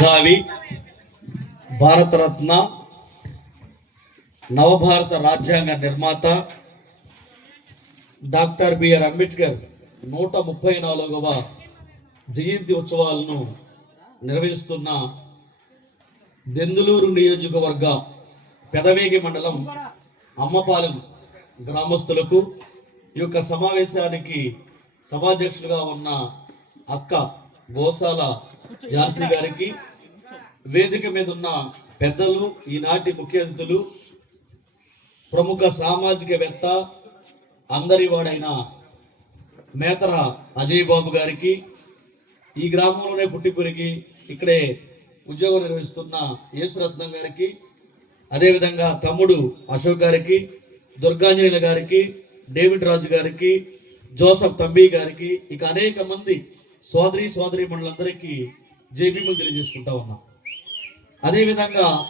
మేధావి. భారతరత్న నవభారత రాజ్యాంగ నిర్మాత. డాక్టర్ బిఆర్ అంబేద్కర్ నూట ముప్పై నాలుగవ జయంతి ఉత్సవాలను నిర్వహిస్తున్న దెందులూరు నియోజకవర్గ పెదవేగి మండలం అమ్మపాలెం గ్రామస్తులకు ఈ యొక్క సమావేశానికి సభాధ్యక్షులుగా ఉన్న అక్క గోసాల ఝాన్సీ గారికి వేదిక మీద ఉన్న పెద్దలు ఈనాటి ముఖ్య అతిథులు ప్రముఖ సామాజికవేత్త అందరి వాడైన మేతర అజయ్ బాబు గారికి ఈ గ్రామంలోనే పుట్టి పెరిగి ఇక్కడే ఉద్యోగం నిర్వహిస్తున్న యేసురత్నం గారికి అదేవిధంగా తమ్ముడు అశోక్ గారికి దుర్గాంజనేయుల గారికి డేవిడ్ రాజు గారికి జోసఫ్ తంబి గారికి ఇక అనేక మంది సోదరి సోదరి మండలందరికీ జేబీలు తెలియజేసుకుంటా ఉన్నాం. అదేవిధంగా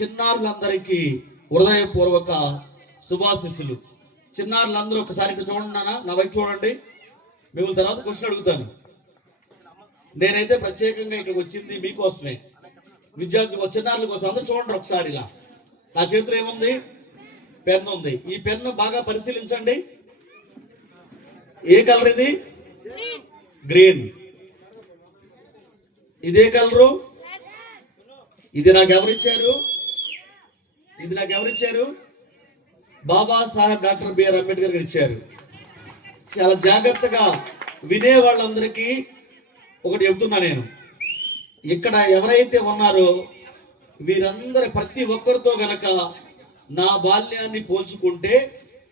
చిన్నారులందరికీ హృదయపూర్వక శుభాశిస్సులు. చిన్నారులందరూ ఒకసారి చూడండి నాన్న నా వైపు చూడండి. మిమ్మల్ని తర్వాత క్వశ్చన్ అడుగుతాను. నేనైతే ప్రత్యేకంగా ఇక్కడికి వచ్చింది మీకోసమే. విద్యార్థుల చిన్నారుల కోసం అందరూ చూడండి ఒకసారి ఇలా. నా చేతిలో ఏముంది? పెన్ ఉంది. ఈ పెన్ను బాగా పరిశీలించండి. ఏ కలర్ ఇది? గ్రీన్. ఇదే కలరు? ఇది నాకు ఎవరిచ్చారు ఇది నాకు ఎవరిచ్చారు Baba Saheb doctor B R Ambedkar garu ఇచ్చారు చాలా జాగ్రత్తగా వినే వాళ్ళందరికీ ఒకటి చెబుతున్నా నేను. ఇక్కడ ఎవరైతే ఉన్నారో వీరందరి ప్రతి ఒక్కరితో గనక నా బాల్యాన్ని పోల్చుకుంటే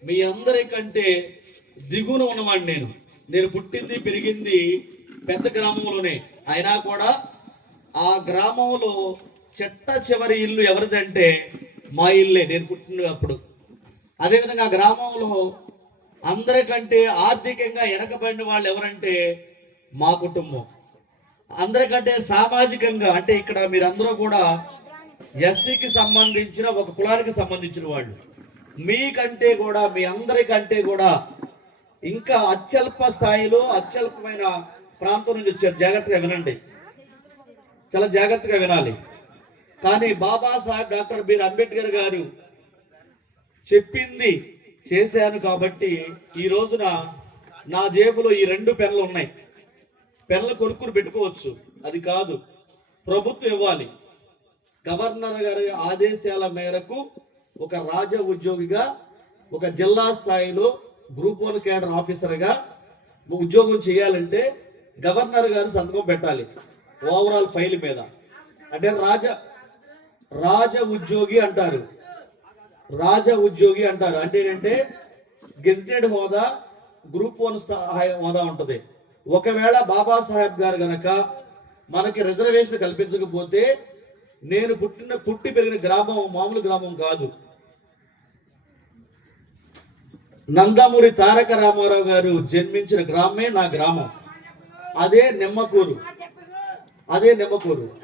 మీ అందరికంటే దిగున ఉన్నవాడిని నేను. నేను పుట్టింది పెరిగింది పెద్ద గ్రామంలోనే. అయినా కూడా ఆ గ్రామంలో చెట్ట చివరి ఇల్లు ఎవరిదంటే మా ఇల్లే నేను పుట్టినప్పుడు అదేవిధంగా గ్రామంలో అందరికంటే ఆర్థికంగా వెనకబడిన వాళ్ళు ఎవరంటే మా కుటుంబం. అందరికంటే సామాజికంగా అంటే ఇక్కడ మీరందరూ కూడా ఎస్సీకి సంబంధించిన ఒక కులానికి సంబంధించిన వాళ్ళు. మీకంటే కూడా మీ అందరికంటే కూడా ఇంకా అత్యల్ప స్థాయిలో అత్యల్పమైన ప్రాంతం నుంచి వచ్చారు. జాగ్రత్తగా వినండి. చాలా జాగ్రత్తగా వినాలి. కానీ బాబాసాహెబ్ డాక్టర్ బీర్ అంబేద్కర్ గారు చెప్పింది చేశాను కాబట్టి ఈ రోజున నా జేబులో ఈ రెండు పెన్లు ఉన్నాయి. పెన్ల కొనుక్కుని పెట్టుకోవచ్చు. అది కాదు. ప్రభుత్వం ఇవ్వాలి. గవర్నర్ గారి ఆదేశాల మేరకు ఒక రాజ ఉద్యోగిగా ఒక జిల్లా స్థాయిలో గ్రూప్ వన్ కేడర్ ఆఫీసర్గా ఉద్యోగం చేయాలంటే గవర్నర్ గారు సంతకం పెట్టాలి. ఓవరాల్ ఫైల్ మీద. అంటే రాజ రాజ ఉద్యోగి అంటారు. రాజ ఉద్యోగి అంటారు. అంటే ఏంటంటే గెజిటెడ్ హోదా గ్రూప్ వన్ హోదా ఉంటుంది. ఒకవేళ బాబాసాహెబ్ గారు గనక మనకి రిజర్వేషన్ కల్పించకపోతే నేను పుట్టిన పుట్టి పెరిగిన గ్రామం మామూలు గ్రామం కాదు. నందమూరి తారక రామారావు గారు జన్మించిన గ్రామమే నా గ్రామం. అదే నిమ్మకూరు. అదే నిమ్మకూరు.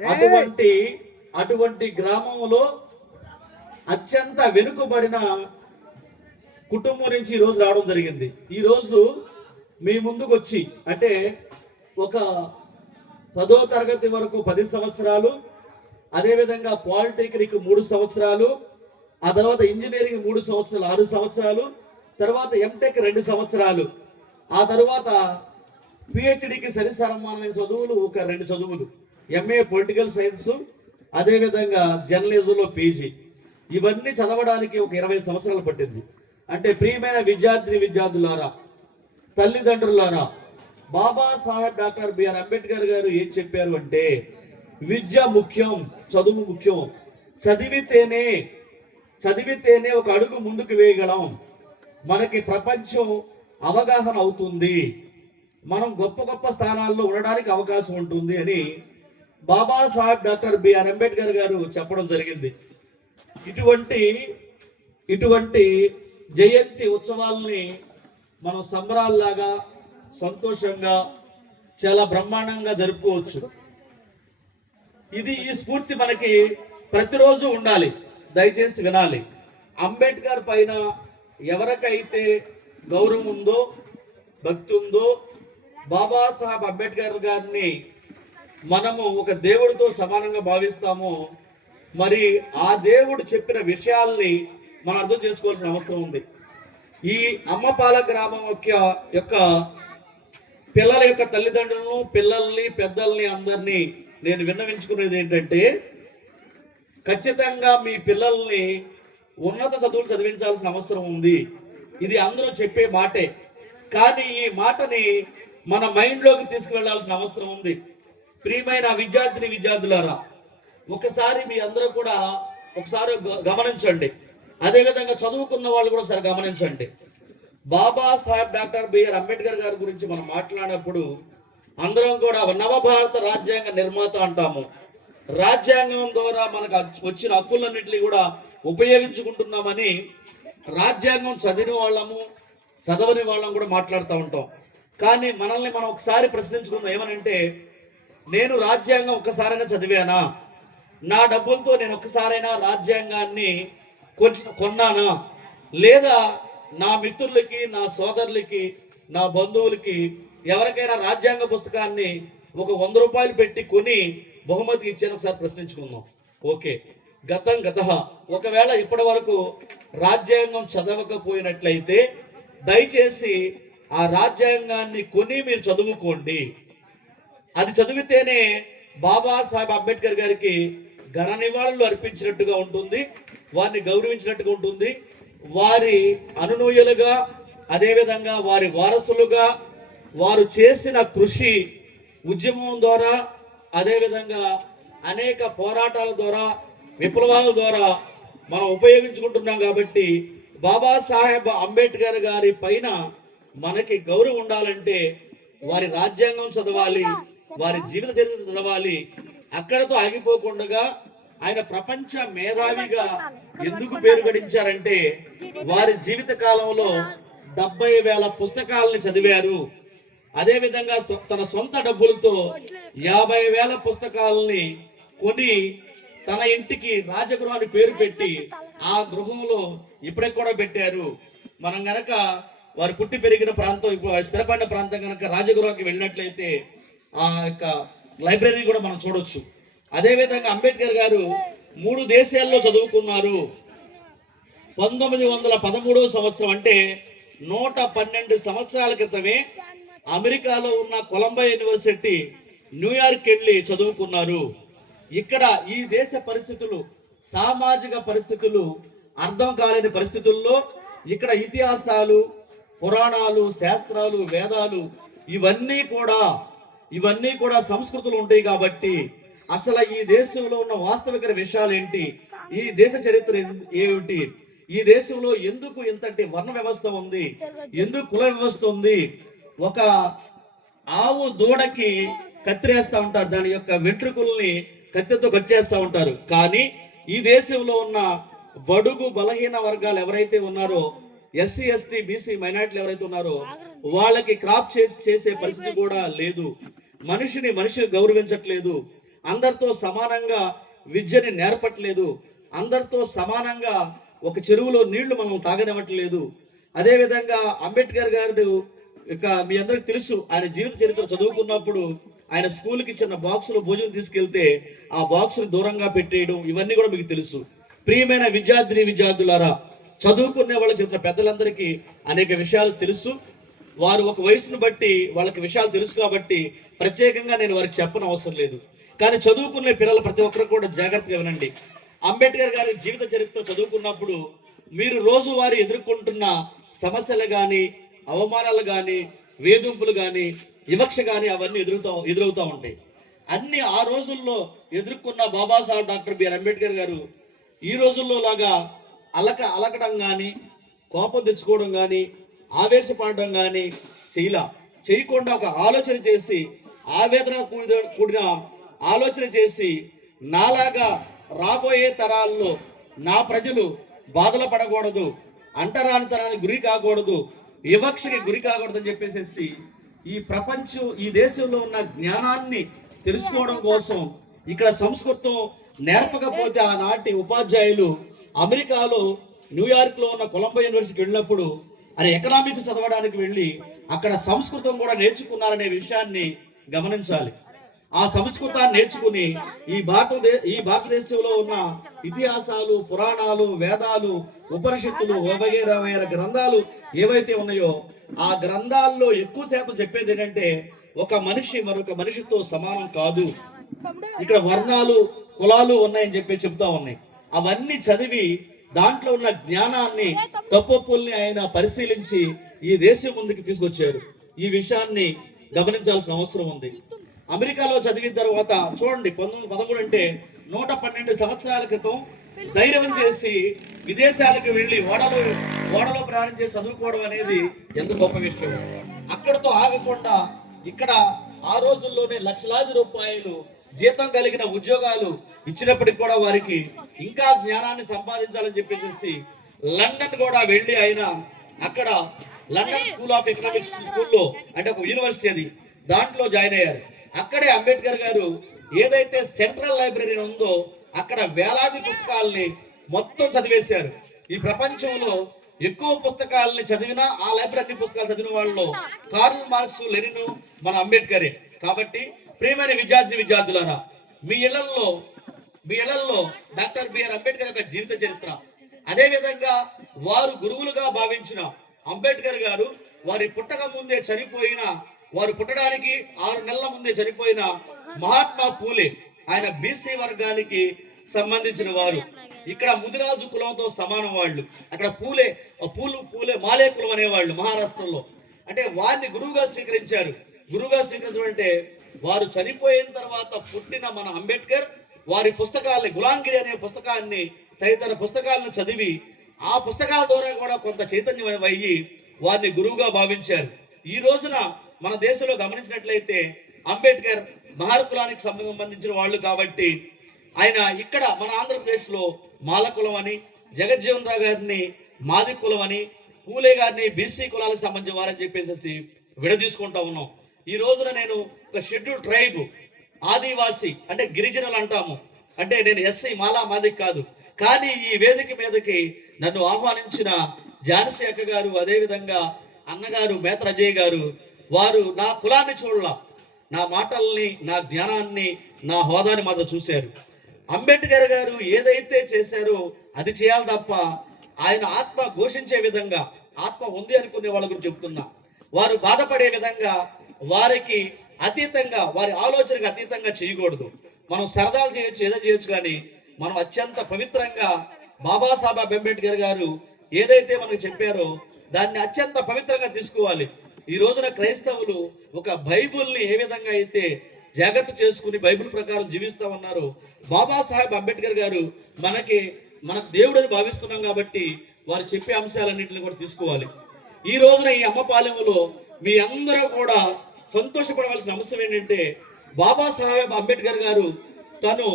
అటువంటి అటువంటి గ్రామంలో అత్యంత వెనుకబడిన కుటుంబం నుంచి ఈ రోజు రావడం జరిగింది. ఈ రోజు మీ ముందుకు వచ్చి అంటే ఒక పదో తరగతి వరకు పది సంవత్సరాలు అదేవిధంగా పాలిటెక్నిక్ మూడు సంవత్సరాలు ఆ తర్వాత ఇంజనీరింగ్ మూడు సంవత్సరాలు ఆరు సంవత్సరాలు తర్వాత ఎంటెక్ రెండు సంవత్సరాలు. ఆ తర్వాత పిహెచ్డికి సరి సమానమైన చదువులు ఒక రెండు చదువులు. ఎంఏ పొలిటికల్ సైన్స్ అదేవిధంగా జర్నలిజంలో పీజీ ఇవన్నీ చదవడానికి ఒక ఇరవై సంవత్సరాలు పట్టింది. అంటే ప్రియమైన విద్యార్థి విద్యార్థులారా తల్లిదండ్రులారా Baba Saheb doctor B R Ambedkar garu ఏం చెప్పారు అంటే విద్య ముఖ్యం చదువు ముఖ్యం. చదివితేనే చదివితేనే ఒక అడుగు ముందుకు వేయగలం. మనకి ప్రపంచం అవగాహన అవుతుంది. మనం గొప్ప గొప్ప స్థానాల్లో ఉండడానికి అవకాశం ఉంటుంది అని Baba Saheb doctor B R Ambedkar garu చెప్పడం జరిగింది. ఇటువంటి ఇటువంటి జయంతి ఉత్సవాల్ని మనం సంబరాల్లాగా సంతోషంగా చాలా బ్రహ్మాండంగా జరుపుకోవచ్చు. ఇది ఈ స్ఫూర్తి మనకి ప్రతిరోజు ఉండాలి. దయచేసి వినాలి. అంబేద్కర్ పైన ఎవరికైతే గౌరవం ఉందో భక్తి ఉందో బాబాసాహెబ్ అంబేద్కర్ గారిని మనము ఒక దేవుడితో సమానంగా భావిస్తామో మరి ఆ దేవుడు చెప్పిన విషయాల్ని మనం అర్థం చేసుకోవాల్సిన అవసరం ఉంది. ఈ అమ్మపాల గ్రామం యొక్క యొక్క పిల్లల యొక్క తల్లిదండ్రులను పిల్లల్ని పెద్దల్ని అందరినీ నేను విన్నవించుకునేది ఏంటంటే ఖచ్చితంగా మీ పిల్లల్ని ఉన్నత చదువులు చదివించాల్సిన అవసరం ఉంది. ఇది అందరూ చెప్పే మాటే. కానీ ఈ మాటని మన మైండ్లోకి తీసుకువెళ్ళాల్సిన అవసరం ఉంది. ప్రియమైన విద్యార్థిని విద్యార్థులారా ఒకసారి మీ అందరూ కూడా ఒకసారి గ- గమనించండి. అదేవిధంగా చదువుకున్న వాళ్ళు కూడా ఒకసారి గమనించండి. Baba Saheb doctor B R Ambedkar గారి గురించి మనం మాట్లాడినప్పుడు అందరం కూడా నవభారత రాజ్యాంగ నిర్మాత అంటాము. రాజ్యాంగం ద్వారా మనకు వచ్చిన హక్కులన్నింటినీ కూడా ఉపయోగించుకుంటున్నామని రాజ్యాంగం చదివిన వాళ్ళము చదవని వాళ్ళం కూడా మాట్లాడుతూ ఉంటాం. కానీ మనల్ని మనం ఒకసారి ప్రశ్నించుకుందాం ఏమనంటే నేను రాజ్యాంగం ఒక్కసారైనా చదివానా? నా డబ్బులతో నేను ఒక్కసారైనా రాజ్యాంగాన్ని కొన్నానా? లేదా నా మిత్రులకి నా సోదరులకి నా బంధువులకి ఎవరికైనా రాజ్యాంగ పుస్తకాన్ని ఒక వంద రూపాయలు పెట్టి కొని బహుమతికి ఇచ్చాను ఒకసారి ప్రశ్నించుకుందాం. ఓకే. గతం గత. ఒకవేళ ఇప్పటి వరకు రాజ్యాంగం చదవకపోయినట్లయితే దయచేసి ఆ రాజ్యాంగాన్ని కొని మీరు చదువుకోండి. అది చదివితేనే బాబాసాహెబ్ అంబేద్కర్ గారికి ఘన నివాళులు అర్పించినట్టుగా ఉంటుంది వారిని గౌరవించినట్టుగా ఉంటుంది. వారి అనునూయులుగా అదేవిధంగా వారి వారసులుగా వారు చేసిన కృషి ఉద్యమం ద్వారా అదేవిధంగా అనేక పోరాటాల ద్వారా విప్లవాల ద్వారా మనం ఉపయోగించుకుంటున్నాం కాబట్టి బాబాసాహెబ్ అంబేద్కర్ గారి పైన మనకి గౌరవం ఉండాలంటే వారి రాజ్యాంగం చదవాలి వారి జీవిత చరిత్ర చదవాలి. అక్కడతో ఆగిపోకుండా ఆయన ప్రపంచ మేధావిగా ఎందుకు పేరు గడించారంటే వారి జీవిత కాలంలో డెబ్బై వేల పుస్తకాలని చదివారు. అదే విధంగా తన సొంత డబ్బులతో యాభై వేల పుస్తకాలని కొని తన ఇంటికి రాజగృహాన్ని అని పేరు పెట్టి ఆ గృహంలో ఇప్పటికి కూడా పెట్టారు. మనం గనక వారు పుట్టి పెరిగిన ప్రాంతం ఇప్పుడు స్థిరపడిన ప్రాంతం కనుక రాజగృహానికి వెళ్ళినట్లయితే ఆ యొక్క లైబ్రరీ కూడా మనం చూడొచ్చు. అదేవిధంగా అంబేద్కర్ గారు మూడు దేశాల్లో చదువుకున్నారు. పంతొమ్మిది వందల పదమూడవ సంవత్సరం అంటే నూట పన్నెండు సంవత్సరాల క్రితమే అమెరికాలో ఉన్న కొలంబో యూనివర్సిటీ న్యూయార్క్ వెళ్ళి చదువుకున్నారు. ఇక్కడ ఈ దేశ పరిస్థితులు సామాజిక పరిస్థితులు అర్థం కాలేని పరిస్థితుల్లో ఇక్కడ ఇతిహాసాలు పురాణాలు శాస్త్రాలు వేదాలు ఇవన్నీ కూడా ఇవన్నీ కూడా సంస్కృతులు ఉంటాయి కాబట్టి అసలు ఈ దేశంలో ఉన్న వాస్తవిక విషయాలు ఏంటి? ఈ దేశ చరిత్ర ఏమిటి? ఈ దేశంలో ఎందుకు ఇంతటి వర్ణ వ్యవస్థ ఉంది? ఎందుకు కుల వ్యవస్థ ఉంది? ఒక ఆవు దూడకి కత్తిరేస్తా ఉంటారు. దాని యొక్క వెంట్రుకల్ని కత్తితో కట్ చేస్తూ ఉంటారు. కానీ ఈ దేశంలో ఉన్న బడుగు బలహీన వర్గాలు ఎవరైతే ఉన్నారో ఎస్సీ ఎస్టీ బీసీ మైనార్టీలు ఎవరైతే ఉన్నారో వాళ్ళకి క్రాప్ చేసి చేసే పరిస్థితి కూడా లేదు. మనిషిని మనిషి గౌరవించట్లేదు. అందరితో సమానంగా విద్యని నేర్పట్లేదు. అందరితో సమానంగా ఒక చెరువులో నీళ్ళు మనం తాగనివ్వట్లేదు. అదే విధంగా అంబేద్కర్ గారు ఇక మీ అందరికి తెలుసు ఆయన జీవిత చరిత్ర చదువుకున్నప్పుడు ఆయన స్కూల్కి ఇచ్చిన బాక్సులో భోజనం తీసుకెళ్తే ఆ బాక్స్ దూరంగా పెట్టేయడం ఇవన్నీ కూడా మీకు తెలుసు. ప్రియమైన విద్యార్థిని విద్యార్థులారా చదువుకునే వాళ్ళకి చెప్పిన పెద్దలందరికీ అనేక విషయాలు తెలుసు. వారు ఒక వయసును బట్టి వాళ్ళకి విషయాలు తెలుసు కాబట్టి ప్రత్యేకంగా నేను వారికి చెప్పని అవసరం లేదు. కానీ చదువుకునే పిల్లలు ప్రతి ఒక్కరు కూడా జాగ్రత్తగా వినండి. అంబేద్కర్ గారి జీవిత చరిత్ర చదువుకున్నప్పుడు మీరు రోజువారీ ఎదుర్కొంటున్న సమస్యలు కానీ అవమానాలు కానీ వేధింపులు కానీ వివక్ష కానీ అవన్నీ ఎదురుతా ఎదురవుతూ ఉంటాయి. అన్ని ఆ రోజుల్లో ఎదుర్కొన్న బాబాసాహెబ్ డాక్టర్ బిఆర్ అంబేద్కర్ గారు ఈ రోజుల్లో లాగా అలక అలకడం కానీ కోపం తెచ్చుకోవడం కానీ ఆవేశపడడం కానీ చేయలా. చేయకుండా ఒక ఆలోచన చేసి ఆవేదన కూడిన కూడిన ఆలోచన చేసి నాలాగా రాబోయే తరాల్లో నా ప్రజలు బాధలు పడకూడదు అంటరానితనానికి గురి కాకూడదు వివక్షకి గురి కాకూడదని చెప్పేసి ఈ ప్రపంచం ఈ దేశంలో ఉన్న జ్ఞానాన్ని తెలుసుకోవడం కోసం ఇక్కడ సంస్కృతం నేర్పకపోతే ఆనాటి ఉపాధ్యాయులు అమెరికాలో న్యూయార్క్లో ఉన్న కొలంబో యూనివర్సిటీకి వెళ్ళినప్పుడు అది ఎకనామిక్స్ చదవడానికి వెళ్ళి అక్కడ సంస్కృతం కూడా నేర్చుకున్నారనే విషయాన్ని గమనించాలి. ఆ సంస్కృతాన్ని నేర్చుకుని ఈ భారతదే ఈ భారతదేశంలో ఉన్న ఇతిహాసాలు పురాణాలు వేదాలు ఉపనిషత్తులు వగైరా వగైరా గ్రంథాలు ఏవైతే ఉన్నాయో ఆ గ్రంథాల్లో ఎక్కువ శాతం చెప్పేది ఏంటంటే ఒక మనిషి మరొక మనిషితో సమానం కాదు. ఇక్కడ వర్ణాలు కులాలు ఉన్నాయని చెప్పి చెప్తా ఉన్నాయి. అవన్నీ చదివి దాంట్లో ఉన్న జ్ఞానాన్ని తప్పొప్పుల్ని ఆయన పరిశీలించి ఈ దేశం ముందుకు తీసుకొచ్చారు. ఈ విషయాన్ని గమనించాల్సిన అవసరం ఉంది. అమెరికాలో చదివిన తర్వాత చూడండి పంతొమ్మిది పదమూడు అంటే నూట పన్నెండు సంవత్సరాల క్రితం ధైర్యం చేసి విదేశాలకు వెళ్ళి ఓడలో ఓడలో ప్రయాణం చేసి చదువుకోవడం అనేది ఎంత గొప్ప విషయం. అక్కడతో ఆగకుండా ఇక్కడ ఆ రోజుల్లోనే లక్షలాది రూపాయలు జీతం కలిగిన ఉద్యోగాలు ఇచ్చినప్పటికి కూడా వారికి ఇంకా జ్ఞానాన్ని సంపాదించాలని చెప్పేసి లండన్ కూడా వెళ్ళి ఆయన అక్కడ లండన్ స్కూల్ ఆఫ్ ఎకనామిక్స్ స్కూల్లో అంటే ఒక యూనివర్సిటీ అది దాంట్లో జాయిన్ అయ్యారు. అక్కడే అంబేద్కర్ గారు ఏదైతే సెంట్రల్ లైబ్రరీ ఉందో అక్కడ వేలాది పుస్తకాలని మొత్తం చదివేశారు. ఈ ప్రపంచంలో ఎక్కువ పుస్తకాలని చదివినా ఆ లైబ్రరీ పుస్తకాలు చదివిన వాళ్ళు కార్ల్ మార్క్స్ లెనిను మన అంబేద్కరే. కాబట్టి ప్రియమైన విద్యార్థి విద్యార్థులారా మీ ఇళ్ళలో మీ ఇళ్ళలో డాక్టర్ బిఆర్ అంబేద్కర్ యొక్క జీవిత చరిత్ర. అదే విధంగా వారు గురువులుగా భావించిన అంబేద్కర్ గారు వారి పుట్టక ముందే చనిపోయిన వారు పుట్టడానికి ఆరు నెలల ముందే చనిపోయిన మహాత్మా పూలే ఆయన బీసీ వర్గానికి సంబంధించిన వారు. ఇక్కడ ముదిరాజు కులంతో సమానం వాళ్ళు. అక్కడ పూలే పూలు పూలే మాలే కులం అనేవాళ్ళు మహారాష్ట్రలో. అంటే వారిని గురువుగా స్వీకరించారు. గురువుగా స్వీకరించడం అంటే వారు చనిపోయిన తర్వాత పుట్టిన మన అంబేద్కర్ వారి పుస్తకాల్ని గులాంగిరి అనే పుస్తకాన్ని తదితర పుస్తకాలను చదివి ఆ పుస్తకాల ద్వారా కూడా కొంత చైతన్యం అయ్యి వారిని గురువుగా భావించారు. ఈ రోజున మన దేశంలో గమనించినట్లయితే అంబేద్కర్ మహార్ కులానికి సంబంధించిన వాళ్ళు కాబట్టి ఆయన ఇక్కడ మన ఆంధ్రప్రదేశ్లో మాల కులం అని జగజ్జీవన్ రావు గారిని మాది కులం అని పూలే గారిని బీసీ కులాలకు సంబంధించిన వారని చెప్పేసి విడదీసుకుంటా ఉన్నాం. ఈ రోజున నేను ఒక షెడ్యూల్ ట్రైబ్ ఆదివాసి అంటే గిరిజనులు అంటాము. అంటే నేను ఎస్సీ మాలా మాది కాదు. కానీ ఈ వేదిక మీదకి నన్ను ఆహ్వానించిన జానసీ అక్క గారు అదేవిధంగా అన్నగారు మేత్రజయ్ గారు వారు నా కులాన్ని చూడాల. నా మాటల్ని నా జ్ఞానాన్ని నా హోదాని మాత్రం చూశారు. అంబేద్కర్ గారు ఏదైతే చేశారో అది చేయాలి తప్ప ఆయన ఆత్మ ఘోషించే విధంగా ఆత్మ ఉంది అనుకునే వాళ్ళ గురించి చెప్తున్నా. వారు బాధపడే విధంగా వారికి అతీతంగా వారి ఆలోచనకు అతీతంగా చేయకూడదు. మనం సరదాలు చేయొచ్చు ఏదో చేయొచ్చు కానీ మనం అత్యంత పవిత్రంగా బాబాసాహెబ్ అంబేద్కర్ గారు ఏదైతే మనకు చెప్పారో దాన్ని అత్యంత పవిత్రంగా తీసుకోవాలి. ఈ రోజున క్రైస్తవులు ఒక బైబుల్ని ఏ విధంగా అయితే జాగ్రత్త చేసుకుని బైబిల్ ప్రకారం జీవిస్తా ఉన్నారు బాబాసాహెబ్ అంబేద్కర్ గారు మనకి మనకు దేవుడని భావిస్తున్నాం కాబట్టి వారు చెప్పే అంశాలన్నింటిని కూడా తీసుకోవాలి. ఈ రోజున ఈ అమ్మపాలెంలో మీ అందరూ కూడా సంతోషపడవలసిన అంశం ఏంటంటే బాబాసాహెబ్ అంబేద్కర్ గారు తను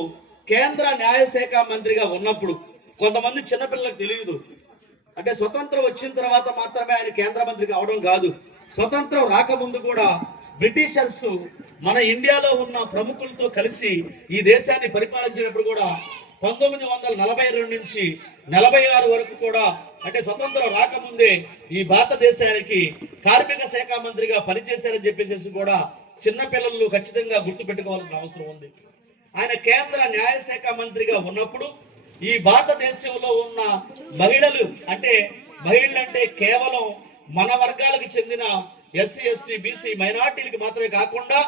కేంద్ర న్యాయశాఖ మంత్రిగా ఉన్నప్పుడు కొంతమంది చిన్నపిల్లలకు తెలియదు. అంటే స్వతంత్రం వచ్చిన తర్వాత మాత్రమే ఆయన కేంద్ర మంత్రి కావడం కాదు. స్వతంత్రం రాకముందు కూడా బ్రిటిషర్స్ మన ఇండియాలో ఉన్న ప్రముఖులతో కలిసి ఈ దేశాన్ని పరిపాలించినప్పుడు కూడా పంతొమ్మిది వందల నలభై రెండు నుంచి నలభై ఆరు వరకు కూడా అంటే స్వతంత్రం రాకముందే ఈ భారతదేశానికి కార్మిక శాఖ మంత్రిగా పనిచేశారని చెప్పేసి కూడా చిన్నపిల్లలు ఖచ్చితంగా గుర్తు పెట్టుకోవాల్సిన అవసరం ఉంది. ఆయన కేంద్ర న్యాయశాఖ మంత్రిగా ఉన్నప్పుడు ఈ భారతదేశంలో ఉన్న మహిళలు అంటే మహిళలు అంటే కేవలం మన వర్గాలకు చెందిన ఎస్సీ ఎస్టీ బీసీ మైనార్టీలకి మాత్రమే కాకుండా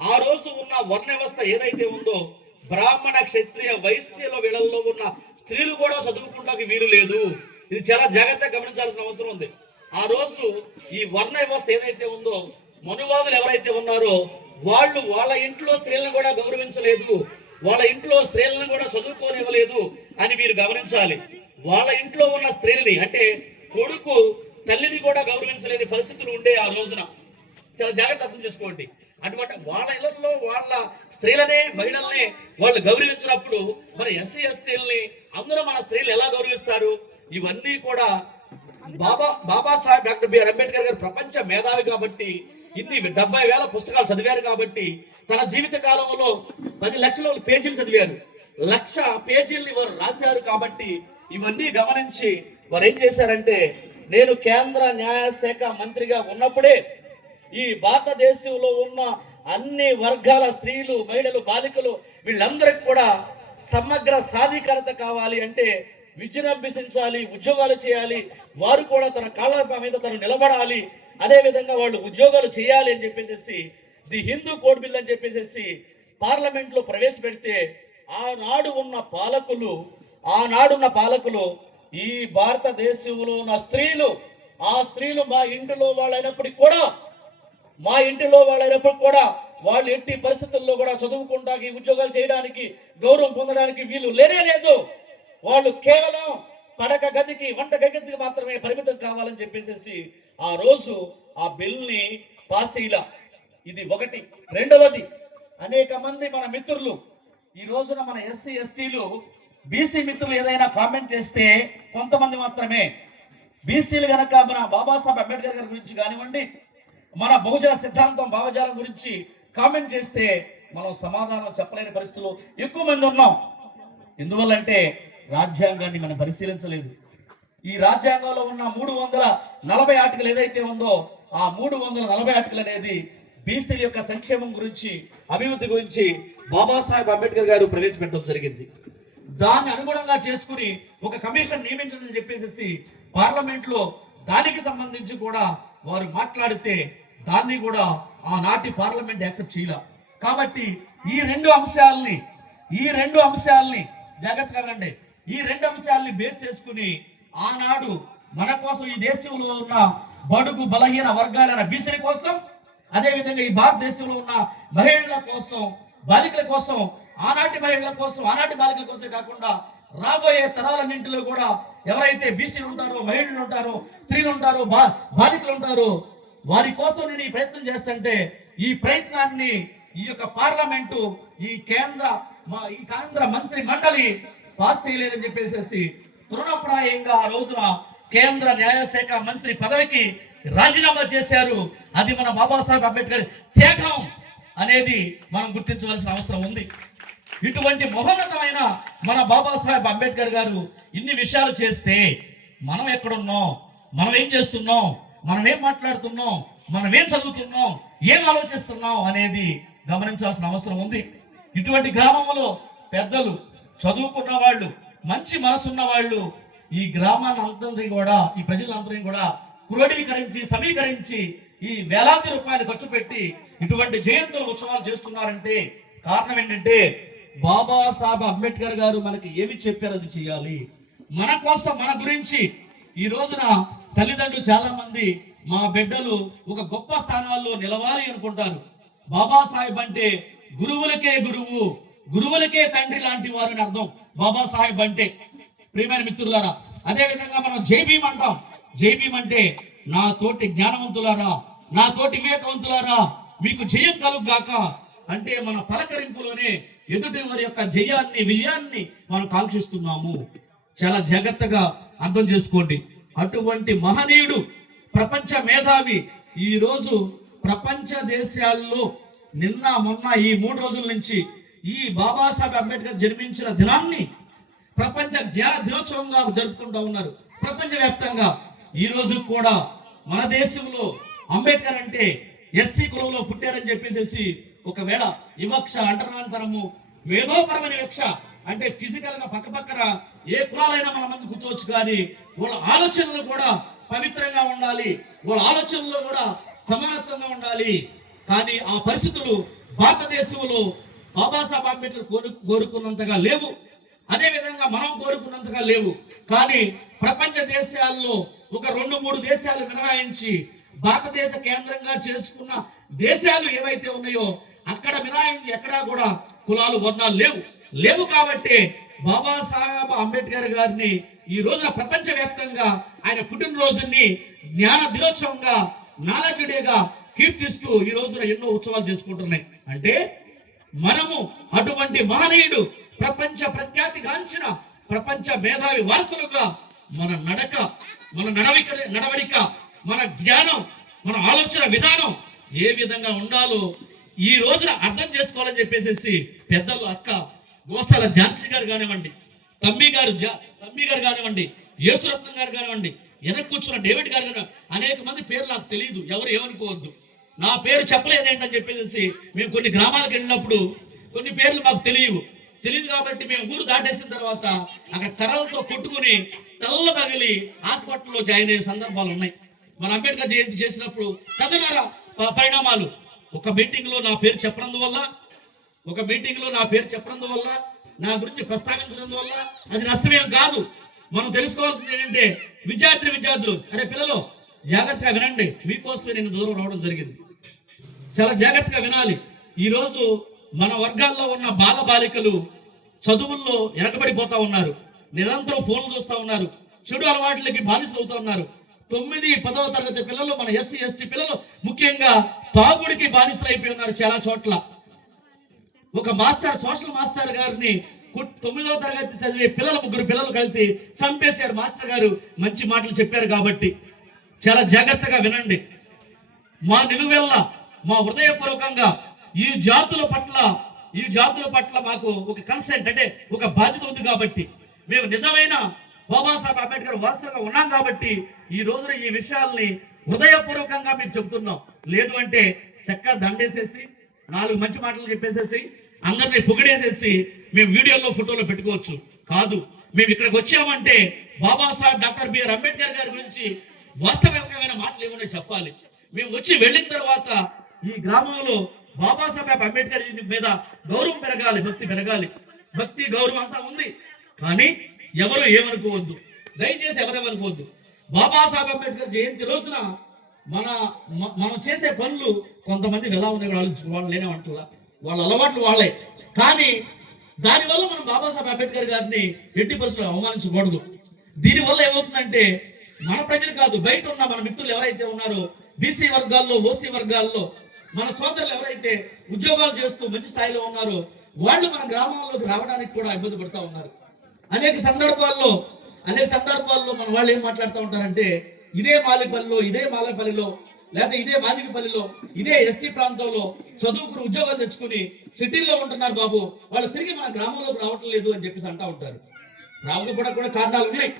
ఆ రోజు ఉన్న వర్ణ వ్యవస్థ ఏదైతే ఉందో బ్రాహ్మణ క్షత్రియ వైశ్యుల వీళ్ళల్లో ఉన్న స్త్రీలు కూడా చదువుకుంటానికి వీలు లేదు. ఇది చాలా జాగ్రత్తగా గమనించాల్సిన అవసరం ఉంది. ఆ రోజు ఈ వర్ణ వ్యవస్థ ఏదైతే ఉందో మనువాదులు ఎవరైతే ఉన్నారో వాళ్ళు వాళ్ళ ఇంట్లో స్త్రీలను కూడా గౌరవించలేదు వాళ్ళ ఇంట్లో స్త్రీలను కూడా చదువుకోనివ్వలేదు అని మీరు గమనించాలి. వాళ్ళ ఇంట్లో ఉన్న స్త్రీలని అంటే కొడుకు తల్లిని కూడా గౌరవించలేని పరిస్థితులు ఉండే ఆ రోజున. చాలా జాగ్రత్త అర్థం చేసుకోండి. అటువంటి వాళ్ళ ఇళ్ళలో వాళ్ళ స్త్రీలనే మహిళల్ని వాళ్ళు గౌరవించినప్పుడు మన ఎస్సీ ఎస్టీలని అందరూ మన స్త్రీలు ఎలా గౌరవిస్తారు? ఇవన్నీ కూడా Baba Babasaheb doctor B R Ambedkar garu ప్రపంచ మేధావి కాబట్టి ఇన్ని డెబ్బై వేల పుస్తకాలు చదివారు కాబట్టి తన జీవిత కాలంలో పది లక్షల పేజీలు చదివారు. లక్ష పేజీల్ని వారు రాశారు కాబట్టి ఇవన్నీ గమనించి వారు ఏం చేశారంటే నేను కేంద్ర న్యాయశాఖ మంత్రిగా ఉన్నప్పుడే ఈ భారతదేశంలో ఉన్న అన్ని వర్గాల స్త్రీలు మహిళలు బాలికలు వీళ్ళందరికి కూడా సమగ్ర సాధికారత కావాలి అంటే విద్యను అభ్యసించాలి ఉద్యోగాలు చేయాలి. వారు కూడా తన కాళ్ళ మీద తను నిలబడాలి. అదే విధంగా వాళ్ళు ఉద్యోగాలు చేయాలి అని చెప్పేసి ది హిందూ కోడ్ బిల్ అని చెప్పేసి పార్లమెంట్లో ప్రవేశపెడితే ఆనాడు ఉన్న పాలకులు ఆనాడున్న పాలకులు ఈ భారతదేశంలో ఉన్న స్త్రీలు ఆ స్త్రీలు మా ఇంటిలో వాళ్ళైనప్పటికీ కూడా మా ఇంటిలో వాళ్ళైనప్పుడు కూడా వాళ్ళు ఎట్టి పరిస్థితుల్లో కూడా చదువుకుంటానికి ఉద్యోగాలు చేయడానికి గౌరవం పొందడానికి వీలు లేనే లేదు. వాళ్ళు కేవలం పడక గదికి వంట గదికి మాత్రమే పరిమితం కావాలని చెప్పేసి ఆ రోజు ఆ బిల్ని పాస్ చేయాల ఇది ఒకటి. రెండవది అనేక మంది మన మిత్రులు ఈ రోజున మన ఎస్సీ ఎస్టీలు బీసీ మిత్రులు ఏదైనా కామెంట్ చేస్తే కొంతమంది మాత్రమే బీసీలు గనక మన బాబాసాహెబ్ అంబేద్కర్ గారి గురించి కానివ్వండి మన బహుజన సిద్ధాంతం భావజాలం గురించి కామెంట్ చేస్తే మనం సమాధానం చెప్పలేని పరిస్థితులు ఎక్కువ మంది ఉన్నాం. ఎందువల్లంటే రాజ్యాంగాన్ని మనం పరిశీలించలేదు. ఈ రాజ్యాంగంలో ఉన్న మూడు వందల నలభై ఆర్టికల్ ఏదైతే ఉందో ఆ మూడు వందల నలభై ఆర్టికల్ అనేది బీసీల యొక్క సంక్షేమం గురించి అభివృద్ధి గురించి బాబాసాహెబ్ అంబేద్కర్ గారు ప్రవేశపెట్టడం జరిగింది. దాన్ని అనుగుణంగా చేసుకుని ఒక కమిషన్ నియమించడం చెప్పేసి పార్లమెంట్లో దానికి సంబంధించి కూడా వారు మాట్లాడితే దాన్ని కూడా ఆనాటి పార్లమెంట్ యాక్సెప్ట్ చేయాల. కాబట్టి ఈ రెండు అంశాలని ఈ రెండు అంశాలని జాగ్రత్తగా రండి ఈ రెండు అంశాలని బేస్ చేసుకుని ఆనాడు మన కోసం ఈ దేశంలో ఉన్న బడుగు బలహీన వర్గాలైన బీసీల కోసం అదేవిధంగా ఈ భారతదేశంలో ఉన్న మహిళల కోసం బాలికల కోసం ఆనాటి మహిళల కోసం ఆనాటి బాలికల కోసం కాకుండా రాబోయే తరాలన్నింటిలో కూడా ఎవరైతే బీసీలు ఉంటారో మహిళలు ఉంటారో స్త్రీలు ఉంటారో బా బాలికలు ఉంటారో వారి కోసం నేను ఈ ప్రయత్నం చేస్తుంటే ఈ ప్రయత్నాన్ని ఈ యొక్క పార్లమెంటు ఈ కేంద్ర ఈ కేంద్ర మంత్రి మండలి పాస్ చేయలేదని చెప్పేసి తృణప్రాయంగా ఆ రోజున కేంద్ర న్యాయశాఖ మంత్రి పదవికి రాజీనామా చేశారు. అది మన బాబాసాహెబ్ అంబేద్కర్ త్యాగం అనేది మనం గుర్తించవలసిన అవసరం ఉంది. ఇటువంటి మహోన్నతమైన మన బాబాసాహెబ్ అంబేద్కర్ గారు ఇన్ని విషయాలు చేస్తే మనం ఎక్కడున్నాం? మనం ఏం చేస్తున్నాం? మనం ఏం మాట్లాడుతున్నాం? మనం ఏం చదువుతున్నాం? ఏం ఆలోచిస్తున్నాం అనేది గమనించాల్సిన అవసరం ఉంది. ఇటువంటి గ్రామంలో పెద్దలు చదువుకున్న వాళ్ళు మంచి మనసున్న వాళ్ళు ఈ గ్రామాన్ని అందరినీ కూడా ఈ ప్రజలందరినీ కూడా క్రోడీకరించి సమీకరించి ఈ వేలాది రూపాయలు ఖర్చు పెట్టి ఇటువంటి జయంతుల ఉత్సవాలు చేస్తున్నారంటే కారణం ఏంటంటే బాబాసాహెబ్ అంబేద్కర్ గారు మనకి ఏమి చెప్పారు అది చేయాలి. మన కోసం మన గురించి. ఈ రోజున తల్లిదండ్రులు చాలా మంది మా బిడ్డలు ఒక గొప్ప స్థానాల్లో నిలవాలి అనుకుంటారు. బాబాసాహెబ్ అంటే గురువులకే గురువు. గురువులకే తండ్రి లాంటి వారు అని అర్థం బాబాసాహెబ్ అంటే ప్రియమైన మిత్రులారా. అదే విధంగా మనం జైభీం అంటాం. జైభీం అంటే నా తోటి జ్ఞానవంతులారా నా తోటి వివేకవంతులారా మీకు జయం కలుగుగాక అంటే మన పలకరింపులోనే ఎదుటి వారి యొక్క జయాన్ని విజయాన్ని మనం కాంక్షిస్తున్నాము. చాలా జాగ్రత్తగా అర్థం చేసుకోండి. అటువంటి మహనీయుడు ప్రపంచ మేధావి ఈరోజు ప్రపంచ దేశాల్లో నిన్న మొన్న ఈ మూడు రోజుల నుంచి ఈ బాబాసాహెబ్ అంబేద్కర్ జన్మించిన దినాన్ని ప్రపంచ జ్ఞాన దినోత్సవంగా జరుపుకుంటూ ఉన్నారు. ప్రపంచ వ్యాప్తంగా ఈ రోజు కూడా మన దేశంలో అంబేద్కర్ అంటే ఎస్సీ కులంలో పుట్టారని చెప్పేసి ఒకవేళ వివక్ష అంటరాంతరము మేధోపరమైన వివక్ష అంటే ఫిజికల్గా పక్కపక్కన ఏ కులాలైనా మన మంది కూర్చోవచ్చు కానీ వాళ్ళ ఆలోచనలు కూడా పవిత్రంగా ఉండాలి. వాళ్ళ ఆలోచనలో కూడా సమానత్వంగా ఉండాలి. కానీ ఆ పరిస్థితులు భారతదేశంలో బాబాసాహెబ్ అంబేద్కర్ కోరు కోరుకున్నంతగా లేవు. అదే విధంగా మనం కోరుకున్నంతగా లేవు. కానీ ప్రపంచ దేశాల్లో ఒక రెండు మూడు దేశాలు మినహాయించి భారతదేశ కేంద్రంగా చేసుకున్న దేశాలు ఏవైతే ఉన్నాయో అక్కడ మినహాయించి ఎక్కడా కూడా కులాలు వర్ణాలు లేవు. లేవు కాబట్టి బాబాసాహెబ్ అంబేద్కర్ గారిని ఈ రోజున ప్రపంచవ్యాప్తంగా ఆయన పుట్టినరోజుని జ్ఞాన దినోత్సవంగా నాలెడ్జ్ డేగా కీర్తిస్తూ ఈ రోజున ఎన్నో ఉత్సవాలు చేసుకుంటున్నాయి. అంటే మనము అటువంటి మహనీయుడు ప్రపంచ ప్రఖ్యాతిగాంచిన ప్రపంచ మేధావి వారసులుగా మన నడక మన నడవిక నడవడిక మన జ్ఞానం మన ఆలోచన విధానం ఏ విధంగా ఉండాలో ఈ రోజున అర్థం చేసుకోవాలని చెప్పేసి పెద్దలు అక్క గోసాల ఝాన్సీ గారు కానివ్వండి తమ్మి గారు జా- తమ్మి గారు కానివ్వండి యేసురత్నం గారు కానివ్వండి వెనక్కి కూర్చున్న డేవిడ్ గారు కానివ్వండి అనేక మంది పేర్లు నాకు తెలియదు ఎవరు ఏమనుకోవద్దు. నా పేరు చెప్పలేదేంటని చెప్పేసి మేము కొన్ని గ్రామాలకు వెళ్ళినప్పుడు కొన్ని పేర్లు మాకు తెలియవు. తెలియదు కాబట్టి మేము ఊరు దాటేసిన తర్వాత అక్కడ కర్రలతో కొట్టుకుని తెల్ల పగిలి హాస్పిటల్లో జాయిన్ అయ్యే సందర్భాలు ఉన్నాయి. మన అంబేద్కర్ జయంతి చేసినప్పుడు తదనర పరిణామాలు. ఒక మీటింగ్లో నా పేరు చెప్పనందువల్ల ఒక మీటింగ్లో నా పేరు చెప్పనందువల్ల నా గురించి ప్రస్తావించినందువల్ల అది నష్టమేం కాదు. మనం తెలుసుకోవాల్సింది ఏంటంటే విద్యార్థి విద్యార్థులు. అరే పిల్లలు జాగ్రత్తగా వినండి. మీకోసమే నేను దూరం రావడం జరిగింది. చాలా జాగ్రత్తగా వినాలి. ఈ రోజు మన వర్గాల్లో ఉన్న బాల బాలికలు చదువుల్లో ఎనకబడిపోతా ఉన్నారు. నిరంతరం ఫోన్లు చూస్తా ఉన్నారు. చెడు అలవాట్లకి బానిసలు అవుతా ఉన్నారు. తొమ్మిది పదవ తరగతి పిల్లలు మన ఎస్సీ ఎస్టీ పిల్లలు ముఖ్యంగా తాగుడికి బానిసలు అయిపోయి ఉన్నారు చాలా చోట్ల. ఒక మాస్టర్ సోషల్ మాస్టర్ గారిని కు- తొమ్మిదవ తరగతి చదివే పిల్లలు ముగ్గురు పిల్లలు కలిసి చంపేశారు మాస్టర్ గారు. మంచి మాటలు చెప్పారు కాబట్టి. చాలా జాగ్రత్తగా వినండి. మా నిలువెల్ల మా హృదయపూర్వకంగా ఈ జాతుల పట్ల ఈ జాతుల పట్ల మాకు ఒక కన్సెంట్ అంటే ఒక బాధ్యత ఉంది కాబట్టి మేము నిజమైన బాబాసాహెబ్ అంబేద్కర్ వారసులుగా ఉన్నాం కాబట్టి ఈ రోజున ఈ విషయాల్ని హృదయపూర్వకంగా మీకు చెబుతున్నాం. లేదు అంటే చక్కగా దండేసేసి నాలుగు మంచి మాటలు చెప్పేసేసి అందరినీ పొగిడేసేసి మేము వీడియోలో ఫోటోలో పెట్టుకోవచ్చు. కాదు మేము ఇక్కడికి వచ్చామంటే బాబాసాహెబ్ డాక్టర్ బిఆర్ అంబేద్కర్ గారి గురించి వాస్తవికమైన మాటలు ఏమన్నా చెప్పాలి? మేము వచ్చి వెళ్ళిన తర్వాత ఈ గ్రామంలో బాబాసాహెబ్ అంబేద్కర్ మీద గౌరవం పెరగాలి భక్తి పెరగాలి. భక్తి గౌరవం అంతా ఉంది. కానీ ఎవరు ఏమనుకోవద్దు. దయచేసి ఎవరేమనుకోవద్దు. బాబాసాహెబ్ అంబేద్కర్ జయంతి రోజున మన మనం చేసే పనులు కొంతమంది ఎలా ఉన్నాయి వాళ్ళు వాళ్ళు లేనే అంటున్నా వాళ్ళ అలవాట్లు వాళ్ళే. కానీ దానివల్ల మనం బాబాసాహెబ్ అంబేద్కర్ గారిని ఎట్టి పరిస్థితులు అవమానించకూడదు. దీనివల్ల ఏమవుతుందంటే మన ప్రజలు కాదు బయట ఉన్న మన మిత్రులు ఎవరైతే ఉన్నారో బీసీ వర్గాల్లో ఓసీ వర్గాల్లో మన సోదరులు ఎవరైతే ఉద్యోగాలు చేస్తూ మంచి స్థాయిలో ఉన్నారో వాళ్ళు మన గ్రామంలోకి రావడానికి కూడా ఇబ్బంది పడుతూ ఉన్నారు. అనేక సందర్భాల్లో అనేక సందర్భాల్లో మన వాళ్ళు ఏం మాట్లాడుతూ ఉంటారంటే ఇదే మాలిపల్లిలో ఇదే మాలపల్లిలో లేకపోతే ఇదే మాదిగపల్లిలో ఇదే ఎస్టీ ప్రాంతంలో చదువుకుని ఉద్యోగాలు తెచ్చుకుని సిటీల్లో ఉంటున్నారు బాబు వాళ్ళు తిరిగి మన గ్రామంలోకి రావటం లేదు అని చెప్పేసి అంటా ఉంటారు. రావడం కూడా కారణాలు ఉన్నాయి.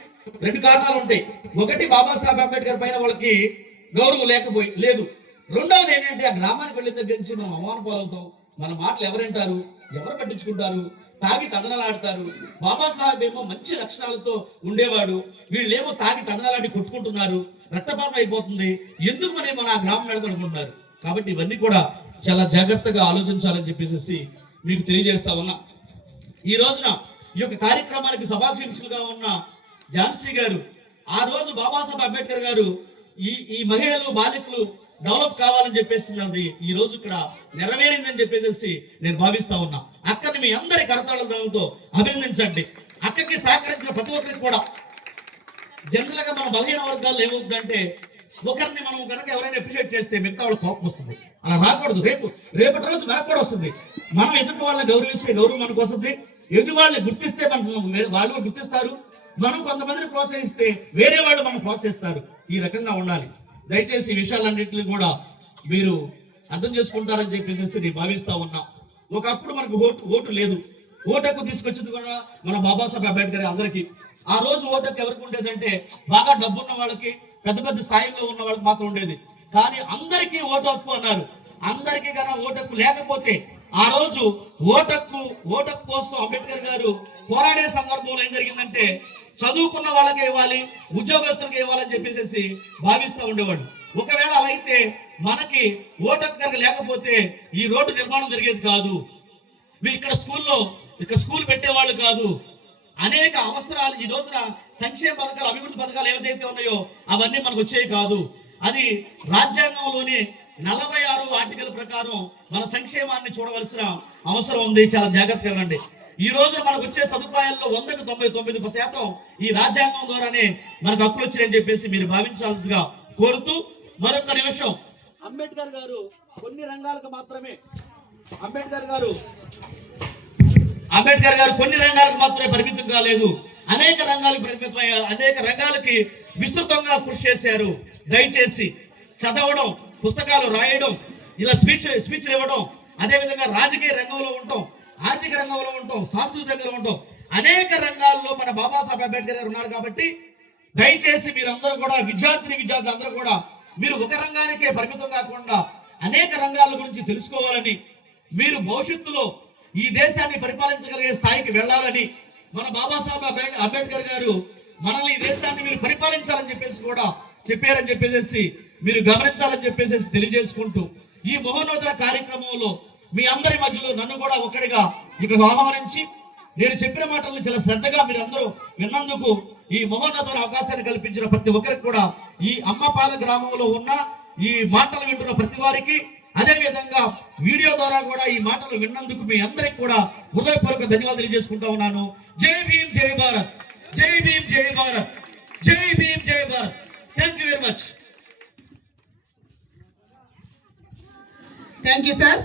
రెండు కారణాలు ఉంటాయి. ఒకటి బాబాసాహెబ్ అంబేద్కర్ పైన వాళ్ళకి గౌరవం లేకపోయి లేదు. రెండవది ఏంటంటే ఆ గ్రామానికి వెళ్ళిన దగ్గర నుంచి మనం అవమాన పాలవుతాం. మన మాటలు ఎవరింటారు? ఎవరు పట్టించుకుంటారు? తాగి తందనలాడతారు. బాబాసాహెబ్ ఏమో మంచి లక్షణాలతో ఉండేవాడు. వీళ్ళేమో తాగి తందనలాడి కొట్టుకుంటున్నారు. రక్తపాతం అయిపోతుంది. ఎందుకు మరి మన ఆ గ్రామం వెళ్తానుకుంటున్నారు కాబట్టి ఇవన్నీ కూడా చాలా జాగ్రత్తగా ఆలోచించాలని చెప్పేసి మీకు తెలియజేస్తా ఉన్నా. ఈ రోజున ఈ యొక్క కార్యక్రమానికి సభాధ్యక్షులుగా ఉన్న ఝాన్సీ గారు ఆ రోజు బాబాసాహెబ్ అంబేద్కర్ గారు ఈ ఈ మహిళలు బాలికలు డెవలప్ కావాలని చెప్పేసి ఈ రోజు ఇక్కడ నెరవేరిందని చెప్పేసి నేను భావిస్తా ఉన్నా. అక్కని మీ అందరి కరతాళతో అభినందించండి. అక్కకి సహకరించిన ప్రతి ఒక్కరికి కూడా. జనరల్గా మన బలహీన వర్గాల్లో ఏమవుతుందంటే ఒకరిని మనం కనుక ఎవరైనా అప్రిషియేట్ చేస్తే మిగతా వాళ్ళు కోపం వస్తుంది. అలా రాకూడదు. రేపు రేపటి రోజు మనకు కూడా వస్తుంది. మనం ఎదుటి వాళ్ళని గౌరవిస్తే గౌరవం మనకు వస్తుంది. ఎదుటి గుర్తిస్తే మనం వాళ్ళు కూడా గుర్తిస్తారు. మనం కొంతమందిని ప్రోత్సహిస్తే వేరే వాళ్ళు మనం ప్రోత్సహిస్తారు. ఈ రకంగా ఉండాలి. దయచేసి విషయాలన్నింటినీ కూడా మీరు అర్థం చేసుకుంటారని చెప్పేసి నేను భావిస్తా ఉన్నా. ఒకప్పుడు మనకు ఓటు ఓటు లేదు. ఓటకు తీసుకొచ్చింది కూడా మన బాబాసాహెబ్ అంబేద్కర్ అందరికీ. ఆ రోజు ఓటకు ఎవరికి ఉండేదంటే బాగా డబ్బున్న వాళ్ళకి పెద్ద పెద్ద స్థాయిలో ఉన్న వాళ్ళకి మాత్రం ఉండేది. కానీ అందరికీ ఓటు హక్కు అన్నారు. అందరికీ కన్నా ఓటు హక్కు లేకపోతే ఆ రోజు ఓటక్కు ఓటక్కు కోసం అంబేద్కర్ గారు పోరాడే సందర్భంలో ఏం జరిగిందంటే చదువుకున్న వాళ్ళకే ఇవ్వాలి ఉద్యోగస్తులకు ఇవ్వాలని చెప్పేసి భావిస్తూ ఉండేవాడు. ఒకవేళ అలా అయితే మనకి ఓటక్కు కనుక లేకపోతే ఈ రోడ్డు నిర్మాణం జరిగేది కాదు. ఇక్కడ స్కూల్లో ఇక్కడ స్కూల్ పెట్టేవాళ్ళు కాదు. అనేక అవసరాలు ఈ రోజున సంక్షేమ పథకాలు అభివృద్ధి పథకాలు ఏవైతే ఉన్నాయో అవన్నీ మనకు వచ్చేవి కాదు. అది రాజ్యాంగంలోని నలభై ఆరు ఆర్టికల్ ప్రకారం మన సంక్షేమాన్ని చూడవలసిన అవసరం ఉంది. చాలా జాగ్రత్తగా ఉండండి ఈ రోజున మనకు వచ్చే సదుపాయాల్లో వందకు తొంభై తొమ్మిది శాతం ఈ రాజ్యాంగం ద్వారానే మనకు హక్కులు వచ్చినాయని చెప్పేసి మీరు భావించాల్సిందిగా కోరుతూ మరొక నిమిషం. అంబేద్కర్ గారు కొన్ని రంగాలకు మాత్రమే అంబేద్కర్ గారు అంబేద్కర్ గారు కొన్ని రంగాలకు మాత్రమే పరిమితం కాలేదు. అనేక రంగాలకు పరిమితమై అనేక రంగాలకి విస్తృతంగా కృషి చేశారు. దయచేసి చదవడం పుస్తకాలు రాయడం ఇలా స్పీచ్ స్పీచ్లు ఇవ్వడం అదేవిధంగా రాజకీయ రంగంలో ఉంటాం ఆర్థిక రంగంలో ఉంటాం సాంస్కృతిక ఉంటాం అనేక రంగాల్లో మన బాబాసాహెబ్ అంబేద్కర్ గారు ఉన్నారు కాబట్టి దయచేసి మీరందరూ కూడా విద్యార్థిని విద్యార్థులు అందరూ కూడా మీరు ఒక రంగానికే పరిమితం కాకుండా అనేక రంగాల గురించి తెలుసుకోవాలని మీరు భవిష్యత్తులో ఈ దేశాన్ని పరిపాలించగలిగే స్థాయికి వెళ్ళాలని మన బాబాసాహెబ్ అంబేద్కర్ గారు మనల్ని ఈ దేశాన్ని మీరు పరిపాలించాలని చెప్పేసి కూడా చెప్పారని చెప్పేసి మీరు గమనించాలని చెప్పేసి తెలియజేసుకుంటూ ఈ మహోన్నతర కార్యక్రమంలో మీ అందరి మధ్యలో నన్ను కూడా ఒకటిగా ఇక్కడ ఆహ్వానించి నేను చెప్పిన మాటలను చాలా శ్రద్ధగా మీరందరూ విన్నందుకు ఈ మహోన్నతమైన అవకాశాన్ని కల్పించిన ప్రతి ఒక్కరికి కూడా ఈ అమ్మపాల గ్రామంలో ఉన్న ఈ మాటలు వింటున్న ప్రతి వారికి అదే విధంగా వీడియో ద్వారా కూడా ఈ మాటలు విన్నందుకు మీ అందరికి కూడా హృదయపూర్వక ధన్యవాదాలు తెలియజేసుకుంటా ఉన్నాను. జై భీమ్ జై భారత్! జై భీమ్ జై భారత్! జై భీమ్ జై Bharat! Thank you very much thank you sir